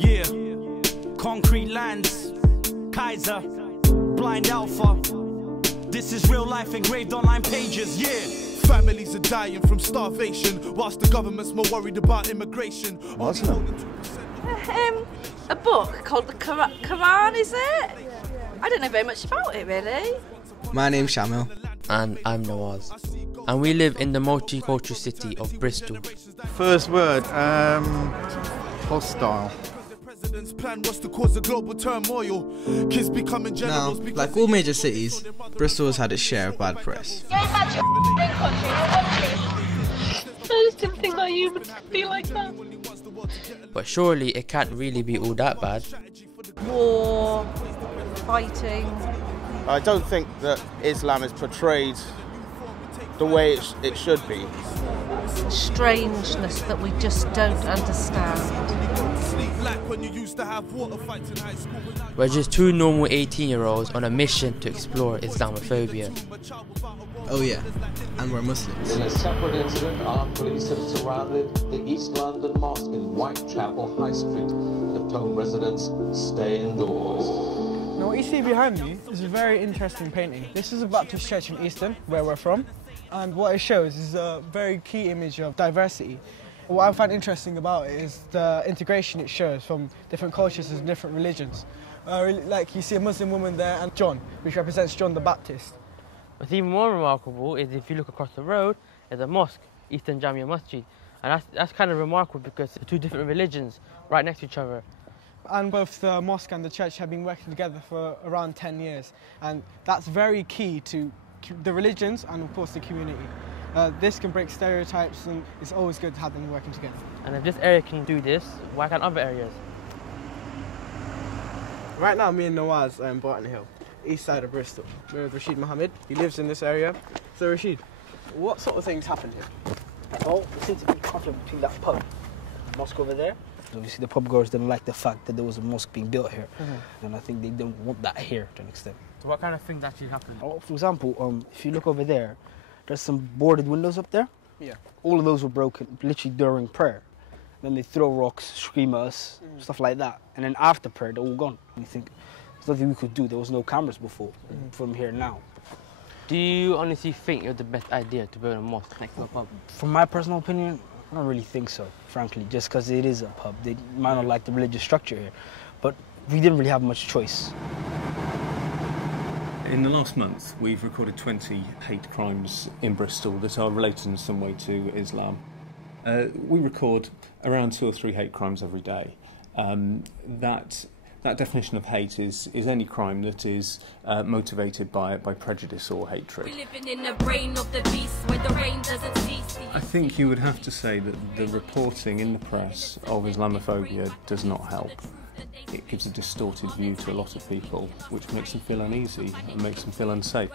Yeah, concrete lands, Kaiser, blind alpha. This is real life engraved on line pages, yeah. Families are dying from starvation, whilst the government's more worried about immigration. What's that? A book called the Quran, is it? I don't know very much about it, really. My name's Shamil. And I'm Nawaz. And we live in the multicultural city of Bristol. First word, hostile. Plan was to cause a global turmoil. Kids becoming Now, like all major cities, Bristol has had its share of bad press. I just didn't think that you would be like that. But surely it can't really be all that bad. War, fighting. I don't think that Islam is portrayed the way it should be. Strangeness that we just don't understand. We're just two normal 18-year-olds on a mission to explore Islamophobia. Oh yeah, and we're Muslims. In a separate incident, armed police have surrounded the East London Mosque in Whitechapel High Street. Have told residents stay indoors. Now what you see behind me is a very interesting painting. This is a Baptist church in Easton, where we're from, and what it shows is a very key image of diversity. What I find interesting about it is the integration it shows from different cultures and different religions. Like you see a Muslim woman there and John, which represents John the Baptist. What's even more remarkable is if you look across the road, there's a mosque, Eastern Jamia Masjid. And that's kind of remarkable because the two different religions right next to each other. And both the mosque and the church have been working together for around 10 years. And that's very key to the religions and of course the community. This can break stereotypes and it's always good to have them working together. And if this area can do this, why can't other areas? Right now me and Nawaz are in Barton Hill, east side of Bristol. We're with Rashid Mohammed, he lives in this area. So Rashid, what sort of things happened here? Well, there seems to be conflict between that pub and the mosque over there. Obviously the pub goers didn't like the fact that there was a mosque being built here. And I think they don't want that here to an extent. So what kind of things actually happened? Oh, for example, if you look over there, there's some boarded windows up there. Yeah. All of those were broken, literally during prayer. Then they throw rocks, scream at us, stuff like that. And then after prayer, they're all gone. We think there's nothing we could do. There was no cameras before, from here now. Do you honestly think it was the best idea to build a mosque next to a pub? From my personal opinion, I don't really think so, frankly, just because it is a pub. They might not like the religious structure here, but we didn't really have much choice. In the last month, we've recorded 20 hate crimes in Bristol that are related in some way to Islam. We record around 2 or 3 hate crimes every day. That definition of hate is any crime that is motivated by prejudice or hatred. We living in the brain of the beast where the rain doesn't cease. I think you would have to say that the reporting in the press of Islamophobia does not help. It gives a distorted view to a lot of people, which makes them feel uneasy and makes them feel unsafe.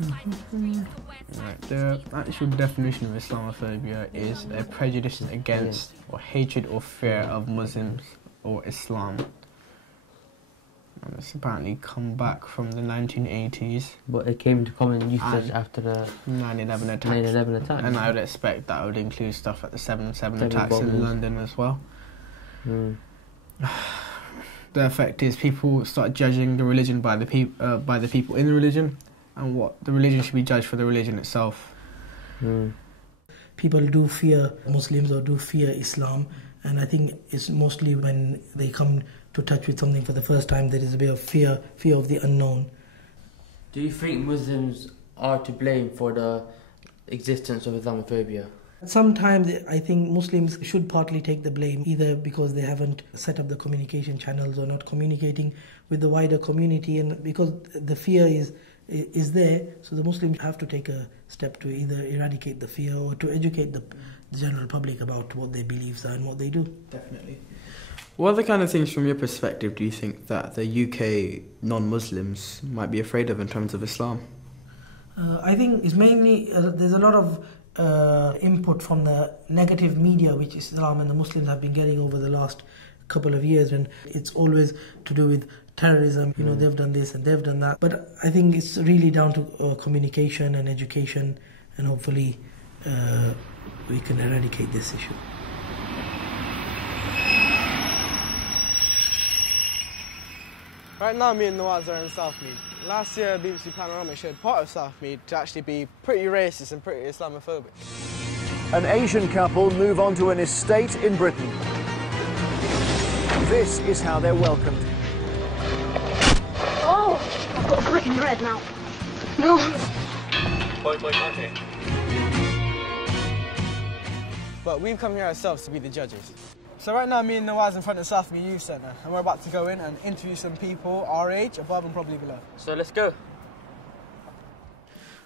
Right, the actual definition of Islamophobia is a prejudice against or hatred or fear of Muslims or Islam. And it's apparently come back from the 1980s. But it came to common usage after the 9/11 attacks. 9/11 attacks. And I would expect that would include stuff like the 7/7 attacks in London as well. The effect is people start judging the religion by the people in the religion, and what the religion should be judged for the religion itself. People do fear Muslims or do fear Islam, and I think it's mostly when they come to touch with something for the first time there is a bit of fear of the unknown. Do you think Muslims are to blame for the existence of Islamophobia? Sometimes I think Muslims should partly take the blame, either because they haven't set up the communication channels or not communicating with the wider community, and because the fear is there, so the Muslims have to take a step to either eradicate the fear or to educate the general public about what their beliefs are and what they do. Definitely. What other kind of things from your perspective do you think that the UK non-Muslims might be afraid of in terms of Islam? I think it's mainly, there's a lot of input from the negative media which Islam and the Muslims have been getting over the last couple of years, and it's always to do with terrorism, you know, they've done this and they've done that. But I think it's really down to communication and education, and hopefully we can eradicate this issue. Right now, me and Nawaz are in Southmead. Last year, BBC Panorama showed part of Southmead to actually be pretty racist and pretty Islamophobic. An Asian couple move onto an estate in Britain. This is how they're welcomed. Oh, I've got a brick in the red now. No. But we've come here ourselves to be the judges. So right now, me and Nawaz in front of Southmead Youth Centre, and we're about to go in and interview some people our age, above and probably below. So let's go.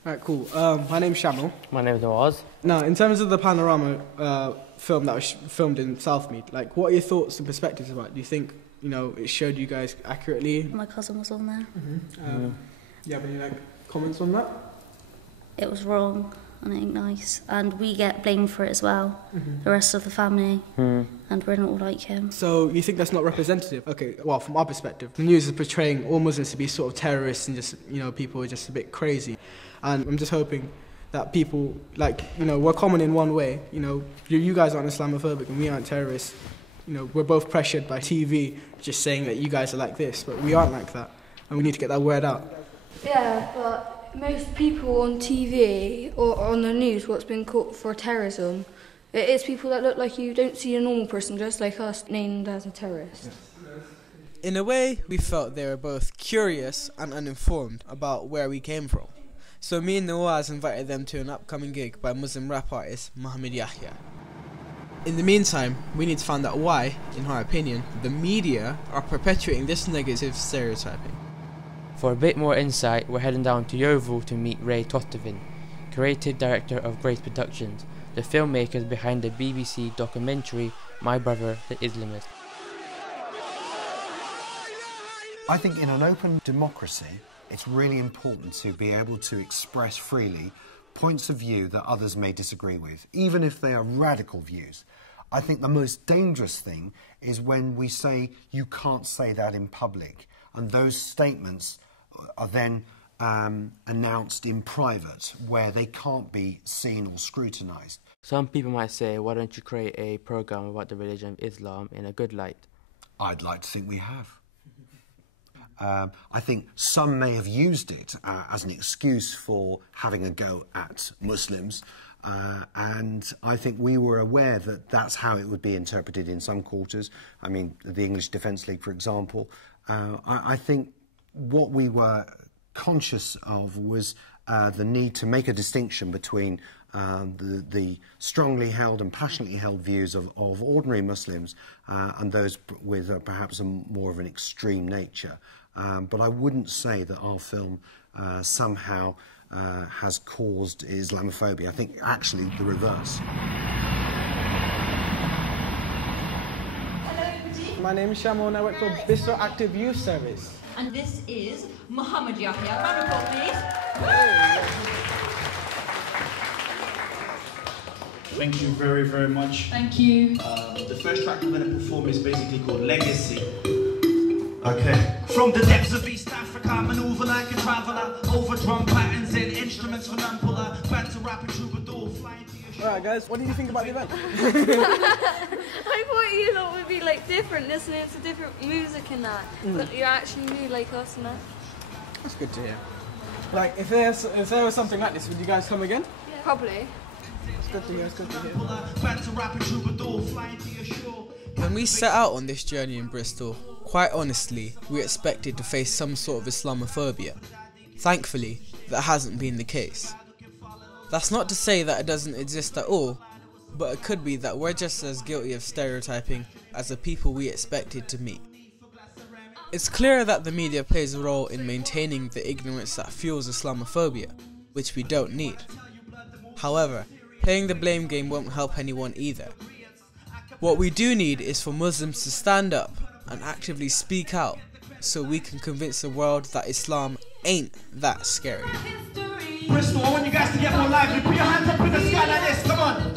Right, cool. My name's Shamil. My name's Nawaz. Now, in terms of the Panorama film that was filmed in Southmead, like, what are your thoughts and perspectives about it? Do you think, you know, it showed you guys accurately? My cousin was on there. Do you have any, like, comments on that? It was wrong and it ain't nice, and we get blamed for it as well, the rest of the family, and we're not all like him. So you think that's not representative? Okay, well, from our perspective, the news is portraying all Muslims to be sort of terrorists and just, you know, people are just a bit crazy. And I'm just hoping that people, like, you know, we're common in one way. You know, you guys aren't Islamophobic and we aren't terrorists. You know, we're both pressured by TV just saying that you guys are like this, but we aren't like that, and we need to get that word out. Yeah, but most people on TV or on the news, what's been caught for terrorism, it is people that look like you. Don't see a normal person just like us named as a terrorist. In a way, we felt they were both curious and uninformed about where we came from. So me and Nawaz invited them to an upcoming gig by Muslim rap artist Muhammad Yahya. In the meantime, we need to find out why, in our opinion, the media are perpetuating this negative stereotyping. For a bit more insight, we're heading down to Yeovil to meet Ray Tottervin, creative director of Grace Productions, the filmmakers behind the BBC documentary My Brother the Islamist. I think in an open democracy, it's really important to be able to express freely points of view that others may disagree with, even if they are radical views. I think the most dangerous thing is when we say you can't say that in public, and those statements are then announced in private, where they can't be seen or scrutinised. Some people might say, why don't you create a programme about the religion of Islam in a good light? I'd like to think we have. I think some may have used it as an excuse for having a go at Muslims, and I think we were aware that that's how it would be interpreted in some quarters. I mean, the English Defence League, for example. I think what we were conscious of was the need to make a distinction between the strongly held and passionately held views of ordinary Muslims and those with perhaps more of an extreme nature. But I wouldn't say that our film somehow has caused Islamophobia. I think actually the reverse. My name is Shamo and I work for Bristol Active Youth Service. And this is Muhammad Yahya. Round of applause, please. Thank you very, very much. Thank you. The first track I'm going to perform is basically called Legacy. Okay. From the depths of East Africa, I maneuver like a traveller, over drum patterns and instruments for non-puller, banter rapping troubadour, flying to your show. Alright guys, what do you think about the event? I thought you lot would be like different, listening to different music and that, but you're actually new like us and that. That's good to hear. Like, if there was something like this, would you guys come again? Yeah. Probably. It's good to hear, it's good to hear. When we set out on this journey in Bristol, quite honestly, we expected to face some sort of Islamophobia. Thankfully, that hasn't been the case. That's not to say that it doesn't exist at all, but it could be that we're just as guilty of stereotyping as the people we expected to meet. It's clear that the media plays a role in maintaining the ignorance that fuels Islamophobia, which we don't need. However, playing the blame game won't help anyone either. What we do need is for Muslims to stand up and actively speak out so we can convince the world that Islam ain't that scary. Bristol, I want you guys to get more lively. Put your hands up in the sky like this, come on.